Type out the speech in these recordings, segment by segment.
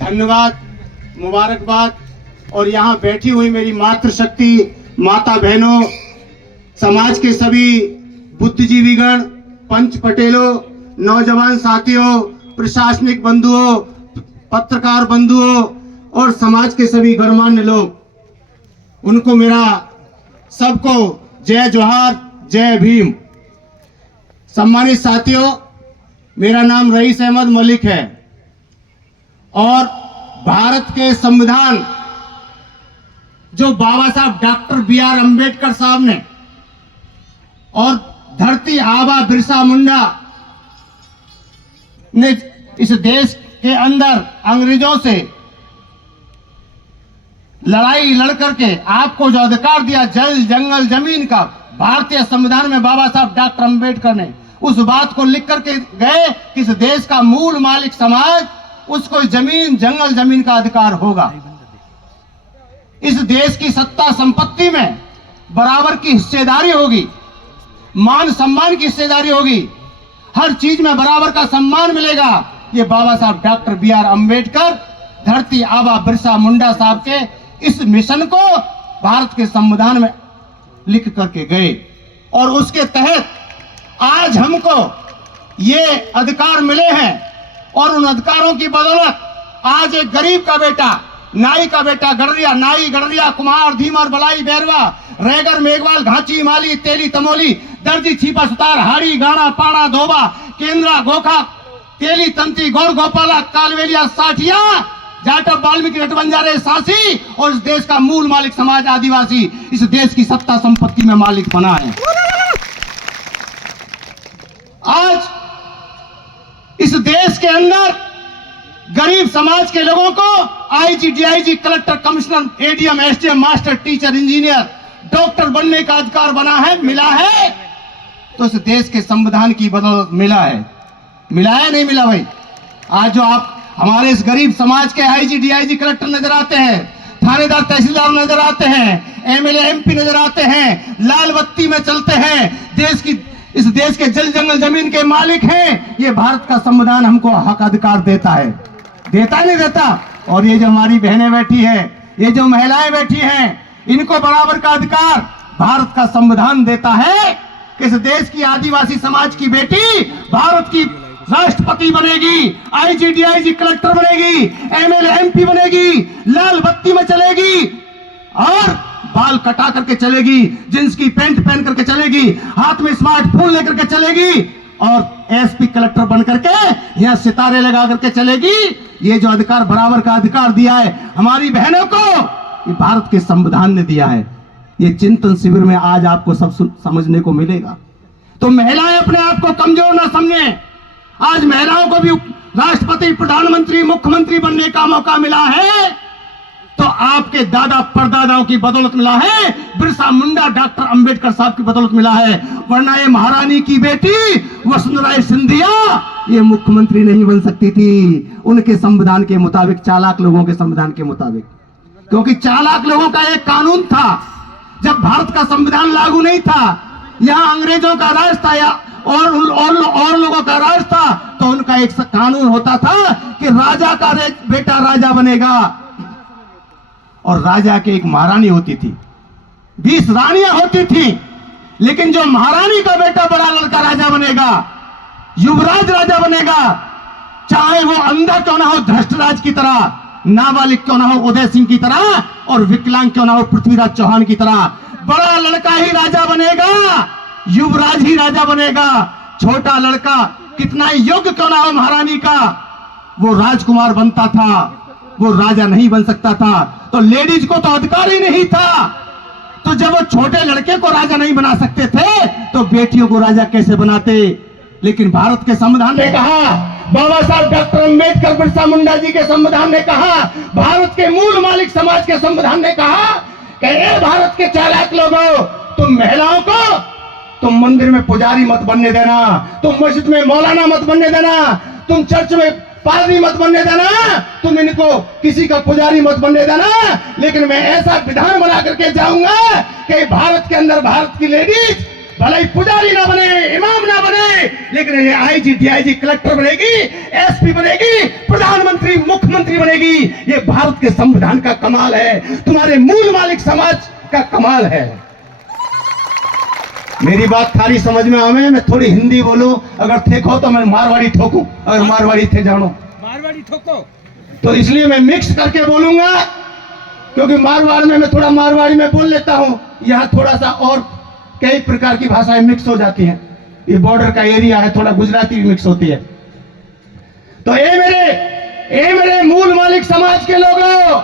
धन्यवाद, मुबारकबाद। और यहाँ बैठी हुई मेरी मातृशक्ति माता बहनों, समाज के सभी बुद्धिजीवीगण, पंच पटेलों, नौजवान साथियों, प्रशासनिक बंधुओं, पत्रकार बंधुओं और समाज के सभी गणमान्य लोग, उनको मेरा सबको जय जोहार, जय भीम। सम्मानित साथियों, मेरा नाम रईस अहमद मलिक है और भारत के संविधान जो बाबा साहब डॉक्टर B.R. अम्बेडकर साहब ने और धरती आबा बिरसा मुंडा ने इस देश के अंदर अंग्रेजों से लड़ाई लड़ करके आपको जो अधिकार दिया जल जंगल जमीन का, भारतीय संविधान में बाबा साहब डॉक्टर अम्बेडकर ने उस बात को लिख करके गए कि इस देश का मूल मालिक समाज, उसको जमीन जंगल जमीन का अधिकार होगा। इस देश की सत्ता संपत्ति में बराबर की हिस्सेदारी होगी, मान सम्मान की हिस्सेदारी होगी, हर चीज में बराबर का सम्मान मिलेगा। ये बाबा साहब डॉक्टर B.R. अम्बेडकर धरती आबा बिरसा मुंडा साहब के इस मिशन को भारत के संविधान में लिख करके गए और उसके तहत आज हमको ये अधिकार मिले हैं। और उन अधिकारों की बदौलत आज एक गरीब का बेटा, नाई का बेटा, गडरिया, नाई, गडरिया, कुम्हार, धीमर, बलाई, बैरवा, रेगर, मेघवाल, घाची, माली, तेली, तमोली, दर्जी, छीपा, सुतार, हाड़ी, गाना, पाड़ा, धोबा, केंद्रा, गोखा, तेली, तंती, गौर, गोपाला, कालवेलिया, साठिया, जाटव, वाल्मीकि, रटबंजारे, सांसी और इस देश का मूल मालिक समाज आदिवासी इस देश की सत्ता संपत्ति में मालिक बना है। आज इस देश के अंदर गरीब समाज के लोगों को IG, DIG, collector, commissioner, ADM, SDM, master, teacher, engineer, doctor बनने का अधिकार बना है, मिला है। तो इस देश के संविधान की बदौलत मिला है। मिला है नहीं मिला भाई? आज जो आप हमारे इस गरीब समाज के IG, DIG, कलेक्टर नजर आते हैं, थानेदार, तहसीलदार नजर आते हैं, MLA, MP नजर आते हैं, लाल बत्ती में चलते हैं, इस देश के जल जंगल जमीन के मालिक हैं। ये भारत का संविधान हमको हक अधिकार देता है, देता नहीं देता? और ये जो हमारी बहनें बैठी है, ये जो महिलाएं बैठी हैं, इनको बराबर का अधिकार भारत का संविधान देता है कि इस देश की आदिवासी समाज की बेटी भारत की राष्ट्रपति बनेगी, IG, DIG, कलेक्टर बनेगी, MLA, MP बनेगी, लाल बत्ती में चलेगी और बाल कटा करके चलेगी, जींस की पैंट पहन करके चलेगी, हाथ में स्मार्टफोन लेकर के चलेगी और SP कलेक्टर बन करके यहाँ सितारे लगा करके चलेगी। ये जो अधिकार, बराबर का अधिकार दिया है हमारी बहनों को, ये भारत के संविधान ने दिया है। ये चिंतन शिविर में आज आपको सब समझने को मिलेगा। तो महिलाएं अपने आप को कमजोर ना समझें। आज महिलाओं को भी राष्ट्रपति, प्रधानमंत्री, मुख्यमंत्री बनने का मौका मिला है तो आपके दादा परदादाओं की बदौलत मिला है, बिरसा मुंडा डॉक्टर अंबेडकर साहब की बदौलत मिला है। वरना ये महारानी की बेटी वसुंधरा सिंधिया ये मुख्यमंत्री नहीं बन सकती थी उनके संविधान के मुताबिक, चालाक लोगों के संविधान के मुताबिक। क्योंकि चालाक लोगों का एक कानून था, जब भारत का संविधान लागू नहीं था, यहाँ अंग्रेजों का राज था या और लोगों का राज था, तो उनका एक कानून होता था कि राजा का बेटा राजा बनेगा और राजा के एक महारानी होती थी, 20 रानियां होती थी, लेकिन जो महारानी का बेटा बड़ा लड़का राजा बनेगा, युवराज राजा बनेगा, चाहे वो अंधा क्यों ना हो धृष्टराज की तरह, नाबालिग क्यों ना हो उदय सिंह की तरह और विकलांग क्यों ना हो पृथ्वीराज चौहान की तरह, बड़ा लड़का ही राजा बनेगा, युवराज ही राजा बनेगा। छोटा लड़का कितना ही योग्य क्यों ना हो महारानी का, वो राजकुमार बनता था, वो राजा नहीं बन सकता था। तो लेडीज को तो अधिकार ही नहीं था। तो जब वो छोटे लड़के को राजा नहीं बना सकते थे तो बेटियों को राजा कैसे बनाते? लेकिन भारत के संविधान ने कहा, बाबा साहब डॉक्टर अम्बेडकर, बिरसा मुंडा जी के संविधान ने कहा, भारत के मूल मालिक समाज के संविधान ने कहा कि भारत के चालाक लोगों, तुम महिलाओं को तुम मंदिर में पुजारी मत बनने देना, तुम मस्जिद में मौलाना मत बनने देना, तुम चर्च में पादरी मत बनने देना, तुम इनको किसी का पुजारी मत बनने देना। लेकिन मैं ऐसा विधान बना करके जाऊंगा कि भारत के अंदर भारत की लेडीज भले ही पुजारी ना बने, इमाम ना बने, लेकिन ये आईजी, डीआईजी, कलेक्टर बनेगी, एसपी बनेगी, प्रधानमंत्री, मुख्यमंत्री बनेगी। ये भारत के संविधान का कमाल है, तुम्हारे मूल मालिक समाज का कमाल है। मेरी बात थारी समझ में आवे, मैं थोड़ी हिंदी बोलूं, अगर थे हो तो मैं मारवाड़ी ठोकूं, अगर मारवाड़ी थे जानो मारवाड़ी ठोको, तो इसलिए मैं मिक्स करके बोलूंगा, क्योंकि मारवाड़ में मैं थोड़ा मारवाड़ी में बोल लेता हूं, यहां थोड़ा सा और कई प्रकार की भाषाएं मिक्स हो जाती हैं। ये बॉर्डर का एरिया है, थोड़ा गुजराती भी मिक्स होती है। तो ए मेरे मूल मालिक समाज के लोगों,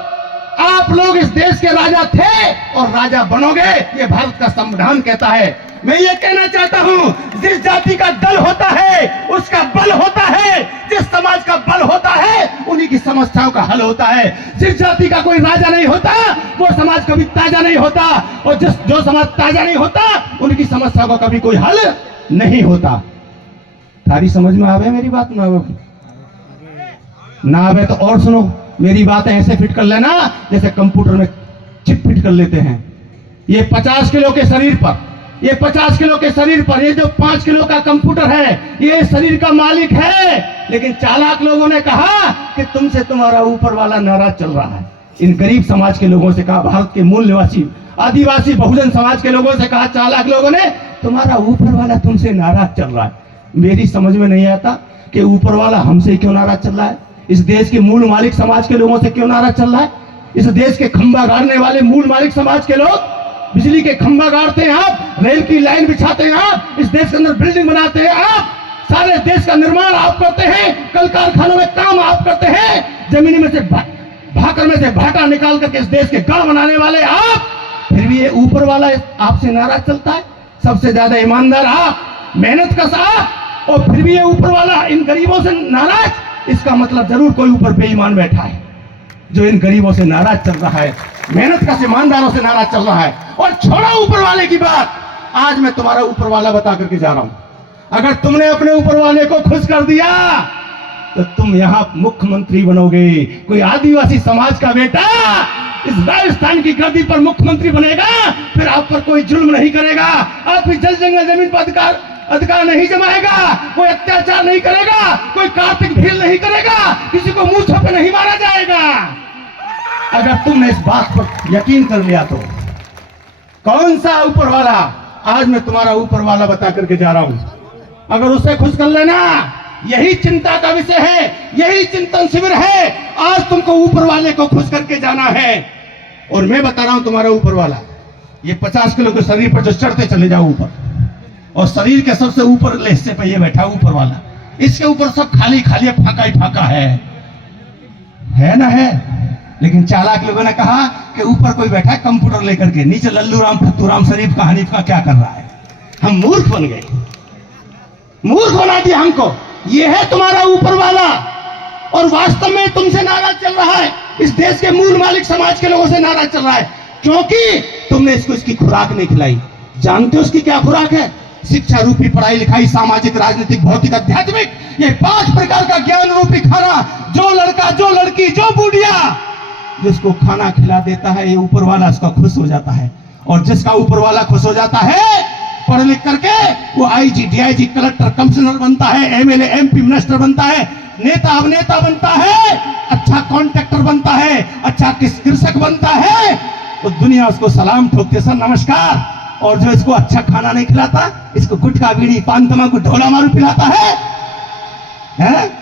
आप लोग इस देश के राजा थे और राजा बनोगे, ये भारत का संविधान कहता है। मैं ये कहना चाहता हूं, जिस जाति का दल होता है उसका बल होता है, जिस समाज का बल होता है उन्हीं की समस्याओं का हल होता है। जिस जाति का कोई राजा नहीं होता वो समाज कभी ताजा नहीं होता, और जो समाज ताजा नहीं होता उनकी समस्या का कभी कोई हल नहीं होता। सारी समझ में आवे मेरी बात? ना आवे तो और सुनो, मेरी बातें ऐसे फिट कर लेना जैसे कंप्यूटर में चिप फिट कर लेते हैं। ये 50 किलो के शरीर पर, ये 50 किलो के शरीर पर ये जो 5 किलो का कंप्यूटर है, ये शरीर का मालिक है। लेकिन चालाक लोगों ने कहा कि तुमसे तुम्हारा ऊपर वाला नाराज चल रहा है। इन गरीब समाज के लोगों से कहा, भारत के मूल निवासी आदिवासी बहुजन समाज के लोगों से कहा, चालाक लोगों ने, तुम्हारा ऊपर वाला तुमसे नाराज चल रहा है। मेरी समझ में नहीं आता कि ऊपर वाला हमसे क्यों नाराज चल रहा है, इस देश के मूल मालिक समाज के लोगों से क्यों नाराज चल रहा है। इस देश के खंभा गाड़ने वाले मूल मालिक समाज के लोग, बिजली के खंभा गाड़ते हैं आप, रेल की लाइन बिछाते हैं आप, इस देश के अंदर बिल्डिंग बनाते हैं आप, सारे देश का निर्माण आप करते हैं, कल कारखानों में काम आप करते हैं, जमीन में से भाकर में से भाटा निकाल करके इस देश के गढ़ बनाने वाले आप, फिर भी ये ऊपर वाला आपसे नाराज चलता है। सबसे ज्यादा ईमानदार आप, मेहनत कश आप, और फिर भी ये ऊपर वाला इन गरीबों से नाराज। इसका मतलब जरूर कोई ऊपर बेईमान बैठा है जो इन गरीबों से नाराज चल रहा है, मेहनत का ईमानदारों से नाराज चल रहा है। और छोड़ा ऊपर वाले की बात, आज मैं तुम्हारा ऊपर वाला बता करके जा रहा हूं। अगर तुमने अपने ऊपर वाले को खुश कर दिया तो तुम यहां मुख्यमंत्री बनोगे। कोई आदिवासी समाज का बेटा इस राजस्थान की गद्दी पर मुख्यमंत्री बनेगा, फिर आप पर कोई जुल्म नहीं करेगा, आप भी जल जंगल जमीन पर अधिकार नहीं जमाएगा, कोई अत्याचार नहीं करेगा, कोई कार्तिक भील नहीं करेगा, किसी को मूंछों पे नहीं मारा जाएगा। अगर तुमने इस बात पर यकीन कर लिया तो कौन सा ऊपर वाला, आज मैं तुम्हारा ऊपर वाला बता करके जा रहा हूं, अगर उसे खुश कर लेना, यही चिंता का विषय है, यही चिंतन शिविर है। आज तुमको ऊपर वाले को खुश करके जाना है। और मैं बता रहा हूं तुम्हारा ऊपर वाला, ये 50 किलो के शरीर पर जो चढ़ते चले जाओ ऊपर, और शरीर के सबसे ऊपर हिस्से पे ये बैठा ऊपर वाला, इसके ऊपर सब खाली खाली फाका ही फाका है ना है। लेकिन चालाक लोगों ने कहा कि ऊपर कोई बैठा है कंप्यूटर लेकर के, नीचे लल्लू राम फत्तू राम शरीफ का हनीफ का क्या कर रहा है। हम मूर्ख बन गए, मूर्ख बना दिया हमको। ये है तुम्हारा ऊपर वाला, और वास्तव में तुमसे नाराज चल रहा है, इस देश के मूल मालिक समाज के लोगों से नाराज चल रहा है, क्योंकि तुमने इसको इसकी खुराक नहीं खिलाई। जानते हो उसकी क्या खुराक है? शिक्षा रूपी पढ़ाई लिखाई, सामाजिक राजनीतिक भौतिक आध्यात्मिक, ये 5 प्रकार का ज्ञान रूपी खाना जो लड़का जो लड़की जो बूढ़िया जिसको खाना खिला देता है, ये ऊपर वाला उसका खुश हो जाता है। और जिसका ऊपर वाला खुश हो जाता है, पढ़ लिख करके वो आईजी डीआईजी कलेक्टर कमिश्नर बनता है, एमएलए एमपी मिनिस्टर बनता है, नेता अभिनेता बनता है, अच्छा कॉन्ट्रैक्टर बनता है, अच्छा कृषक बनता है, तो दुनिया उसको सलाम ठोकते, सर नमस्कार। और जो इसको अच्छा खाना नहीं खिलाता, इसको गुटखा बीड़ी पान तंबाकू ढोला मारू पिलाता है,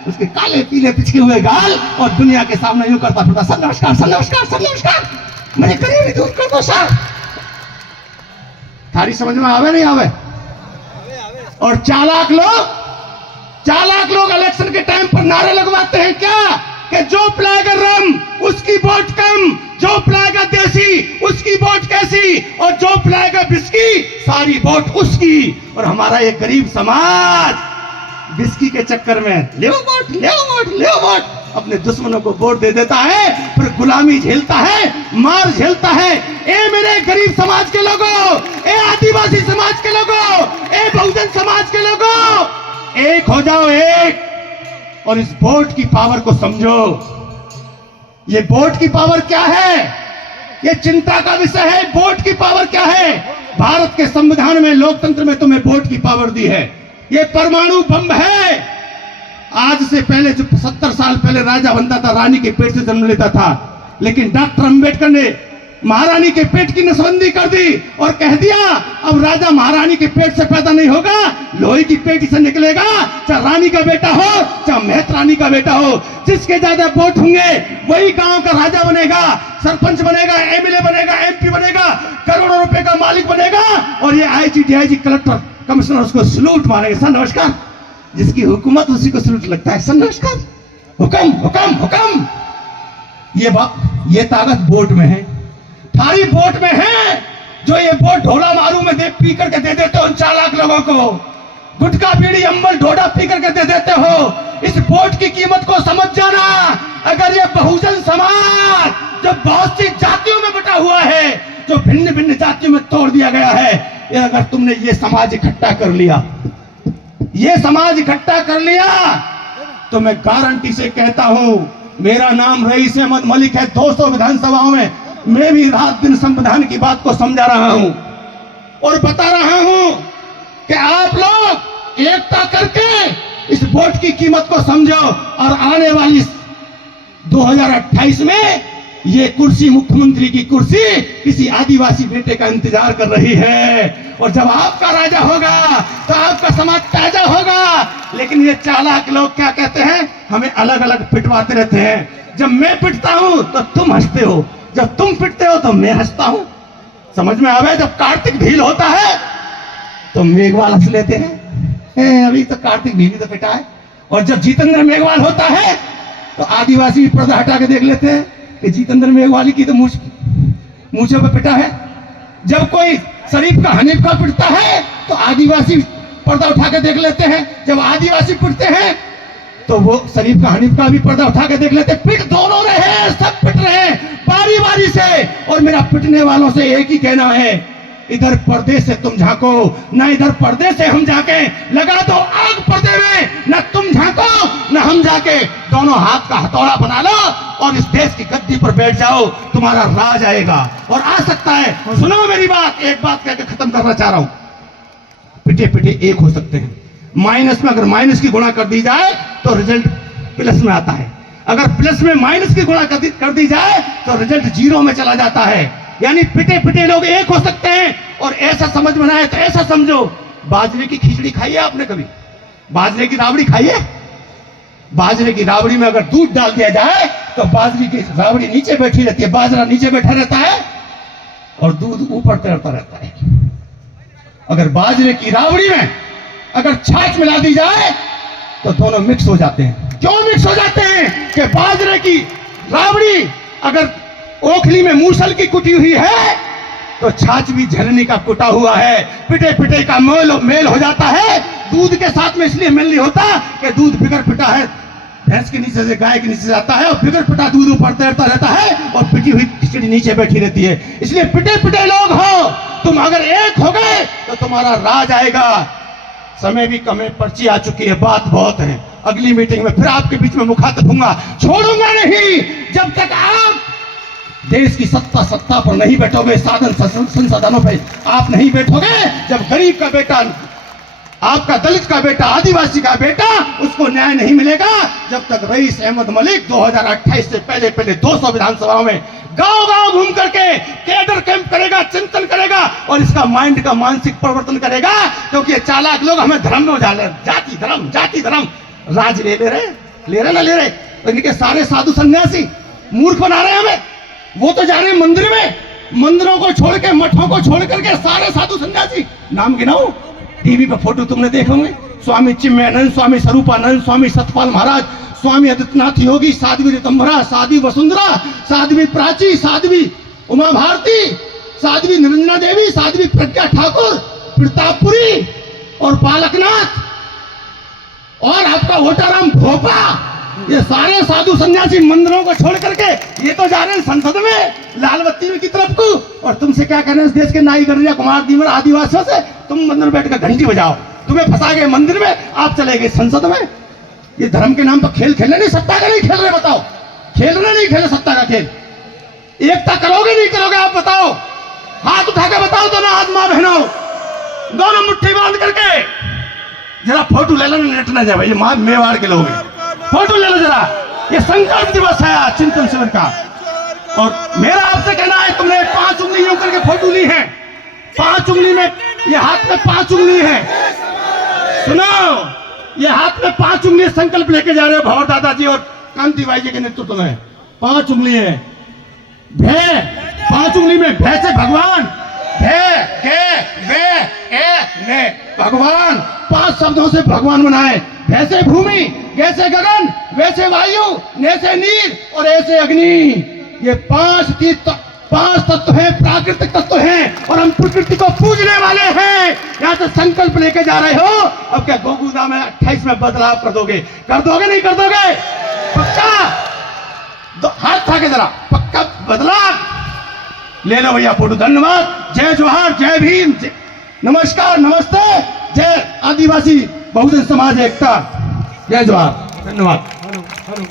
उसके काले पीले पिचके हुए गाल, और दुनिया के सामने यूं करता फिरता, सर नमस्कार सर नमस्कार सर नमस्कार, मेरी गरीबी दूर कर दो सर। थारी समझ में आवे नहीं आवे? और चालाक लोग इलेक्शन के टाइम पर नारे लगवाते हैं क्या, कि जो पिलाएगा रम उसकी वोट कम, जो पिलाएगा देसी उसकी वोट कैसी, और जो पिलाएगा बिस्की सारी वोट उसकी। और हमारा ये गरीब समाज बिस्की के चक्कर में ले वोट अपने दुश्मनों को वोट दे देता है, फिर गुलामी झेलता है, मार झेलता है। ए मेरे गरीब समाज के लोगों, ए आदिवासी समाज के लोगों, ए बहुजन समाज के लोगों, एक हो जाओ एक, और इस वोट की पावर को समझो। ये वोट की पावर क्या है, ये चिंता का विषय है। वोट की पावर क्या है? भारत के संविधान में, लोकतंत्र में तुम्हें वोट की पावर दी है। ये परमाणु बम है। आज से पहले जो 70 साल पहले राजा बनता था, रानी के पेट से जन्म लेता था, लेकिन डॉक्टर अंबेडकर ने महारानी के पेट की नसबंदी कर दी और कह दिया अब राजा महारानी के पेट से पैदा नहीं होगा, लोहे की पेटी से निकलेगा। चाहे रानी का बेटा हो, चाहे मेहत रानी का बेटा हो, जिसके ज्यादा वोट होंगे वही गांव का राजा बनेगा, सरपंच बनेगा, एमएलए बनेगा, एमपी बनेगा, करोड़ों रुपए का मालिक बनेगा। और ये आईजी, डीआईजी, कलेक्टर, कमिश्नर उसको सलूट मारेंगे। सर नमस्कार। जिसकी हुकूमत उसी को सलूट लगता है। सर नमस्कार। हुक्म हुक्म हुक्म। ये ताकत वोट में है, थारी वोट में है। जो ये वोट ढोला मारू में दे पी करके दे देते हो उन चालाक लोगों को, गुटखा बीड़ी अम्बल ढोडा पी करके दे देते हो। इस वोट की कीमत को समझ जाना। अगर ये बहुजन समाज जो बहुत सी जातियों में बटा हुआ है, जो भिन्न भिन्न जातियों में तोड़ दिया गया है, ये अगर तुमने ये समाज इकट्ठा कर लिया, ये समाज इकट्ठा कर लिया, तो मैं गारंटी से कहता हूं, मेरा नाम रईस अहमद मलिक है। 200 विधानसभाओं में मैं भी रात दिन संविधान की बात को समझा रहा हूं और बता रहा हूं कि आप लोग एकता करके इस वोट की कीमत को समझो। और आने वाली 2028 में ये कुर्सी, मुख्यमंत्री की कुर्सी, किसी आदिवासी बेटे का इंतजार कर रही है। और जब आपका राजा होगा तो आपका समाज ताजा होगा। लेकिन ये चालाक लोग क्या कहते हैं, हमें अलग अलग पिटवाते रहते हैं। जब मैं पिटता हूं तो तुम हंसते हो, जब तुम पिटते हो तो मैं हंसता हूं। समझ में आवे? जब कार्तिक भील होता है तो मेघवाल हंस लेते हैं, अभी तो कार्तिक भील ही तो पिटा है। और जब जितेंद्र मेघवाल होता है तो आदिवासी पर्दा हटा के देख लेते हैं कि जितेंद्र मेघवाली की तो मूछों पे पिटा है। जब कोई शरीफ का हनीफ का पिटता है तो आदिवासी पर्दा उठा के देख लेते हैं। जब आदिवासी पिटते हैं तो वो शरीफ का हनीफ का भी पर्दा उठा के देख लेते हैं। पिट दोनों रहे हैं, सब पिट रहे हैं बारी बारी से। और मेरा पिटने वालों से एक ही कहना है, इधर पर्दे से तुम झांको, ना इधर पर्दे से हम झांके। लगा दो आग पर्दे में, ना तुम झांको ना हम झांके। दोनों हाथ का हथौड़ा बना लो और इस देश की गद्दी पर बैठ जाओ, तुम्हारा राज आएगा। और आ सकता है। सुनो मेरी बात, एक बात कहकर खत्म करना चाह रहा हूं। पिटे पिटे एक हो सकते हैं। माइनस में अगर माइनस की गुणा कर दी जाए तो रिजल्ट प्लस में आता है। अगर प्लस में माइनस की गुणा कर दी जाए तो रिजल्ट जीरो में चला जाता है। यानी पिटे पिटे लोग एक हो सकते हैं। और ऐसा समझ में आए तो ऐसा समझो, बाजरे की खिचड़ी खाई है आपने कभी? बाजरे की राबड़ी खाई है? बाजरे की राबड़ी में अगर दूध डाल दिया जाए तो बाजरे की राबड़ी नीचे बैठी रहती है, बाजरा नीचे बैठा रहता है और दूध ऊपर तैरता रहता है। अगर बाजरे की राबड़ी में अगर छाछ मिला दी जाए तो दोनों मिक्स हो जाते हैं। क्यों मिक्स हो जाते हैं? कि बाजरे की राबड़ी अगर ओखली में मूसल की कुटी हुई है तो छाछ भी झरने का कुटा हुआ है। पिटे पिटे का मेल हो जाता है। दूध के साथ में इसलिए मेल नहीं होता कि दूध बिगर पिटा है भैंस के नीचे से, गाय के नीचे से आता है और बिगर पिटा दूध ऊपर तैरता रहता है और पिटी हुई खिचड़ी नीचे बैठी रहती है। इसलिए पिटे पिटे लोग हो तुम, अगर एक हो गए तो तुम्हारा राज आएगा। समय भी कम है, पर्ची आ चुकी है, बात बहुत है। अगली मीटिंग में फिर आपके बीच में मुखातिब होऊंगा, छोड़ूंगा नहीं जब तक आप देश की सत्ता पर नहीं बैठोगे, साधन संसाधनों पे आप नहीं बैठोगे। जब गरीब का बेटा, आपका दलित का बेटा, आदिवासी का बेटा, उसको न्याय नहीं मिलेगा। जब तक रईस अहमद मलिक 2028 से पहले 200 विधानसभाओं में गांव गांव घूम करके कैडर कैंप करेगा, चिंतन करेगा और इसका माइंड का मानसिक परिवर्तन करेगा। क्योंकि ये चालाक लोग हमें धर्म में उजाले, जाति धर्म राज ले रहे। इनके सारे साधु सन्यासी मूर्ख बना रहे हैं हमें। वो तो जा रहे हैं मंदिर में, मंदिरों को छोड़ के, मठों को छोड़ करके सारे साधु सन्यासी, नाम गिनाओ, टीवी पे फोटो तुमने देखे होंगे, स्वामी चिन्मयानंद, स्वामी स्वरूपानंद, स्वामी सतपाल महाराज, स्वामी आदित्यनाथ योगी, साध्वी ऋतंभरा, साध्वी वसुंधरा, साध्वी प्राची, साध्वी उमा भारती, साध्वी निरंजना देवी, साध्वी प्रज्ञा ठाकुर, प्रतापपुरी और बालकनाथ और आपका वोटाराम भोपा, ये सारे साधु सन्यासी मंदिरों को छोड़ करके ये तो जा रहे हैं संसद में, लाल बत्ती की तरफ को। और तुमसे क्या कहना है इस देश के नाई गरिया कुमार दीवर आदिवासियों से? तुम मंदिर में बैठकर घंटी बजाओ, तुम्हें फंसा गए मंदिर में, आप चले गए संसद में। ये धर्म के नाम पर खेल खेलने नहीं, सत्ता का नहीं खेल रहे, बताओ। खेल रहे नहीं खेले सत्ता का खेल। एकता करोगे नहीं करोगे आप बताओ? हाथ उठा के बताओ दोनों हाथ मां बहनों, दोनों मुट्ठी बांध करके जरा फोटो ले लो, नेट ना जाए भाई, ये मेवाड़ के लोग हैं, फोटो ले लो जरा। ये संकल्प दिवस है आज चिंतन शिविर का, और मेरा आपसे कहना है, तुमने 5 उंगलियों करके फोटो ली है, 5 उंगली में, ये हाथ में 5 उंगली है, सुनो, ये हाथ में 5 उंगली संकल्प लेके जा रहे हो भवर दादाजी और कांति भाई जी के नेतृत्व में। 5 उंगली है, भय, 5 उंगली में भय से भगवान, भय के वे ए ने, भगवान 5 शब्दों से भगवान बनाए, भय से भूमि, जैसे गगन, वैसे वायु, जैसे नीर और ऐसे अग्नि। ये 5 तत्व हैं, प्राकृतिक तत्व हैं, और हम प्रकृति को पूजने वाले हैं। यहाँ से संकल्प लेके जा रहे हो, अब क्या गोकुलधाम में 28 में बदलाव कर दोगे नहीं कर दोगे? पक्का हाथ था के जरा, पक्का बदलाव ले लो भैया फोटो। धन्यवाद, जय जोहार, जय भीम, नमस्कार, नमस्ते, जय आदिवासी बहुजन समाज एकता, जय जोहार, धन्यवाद।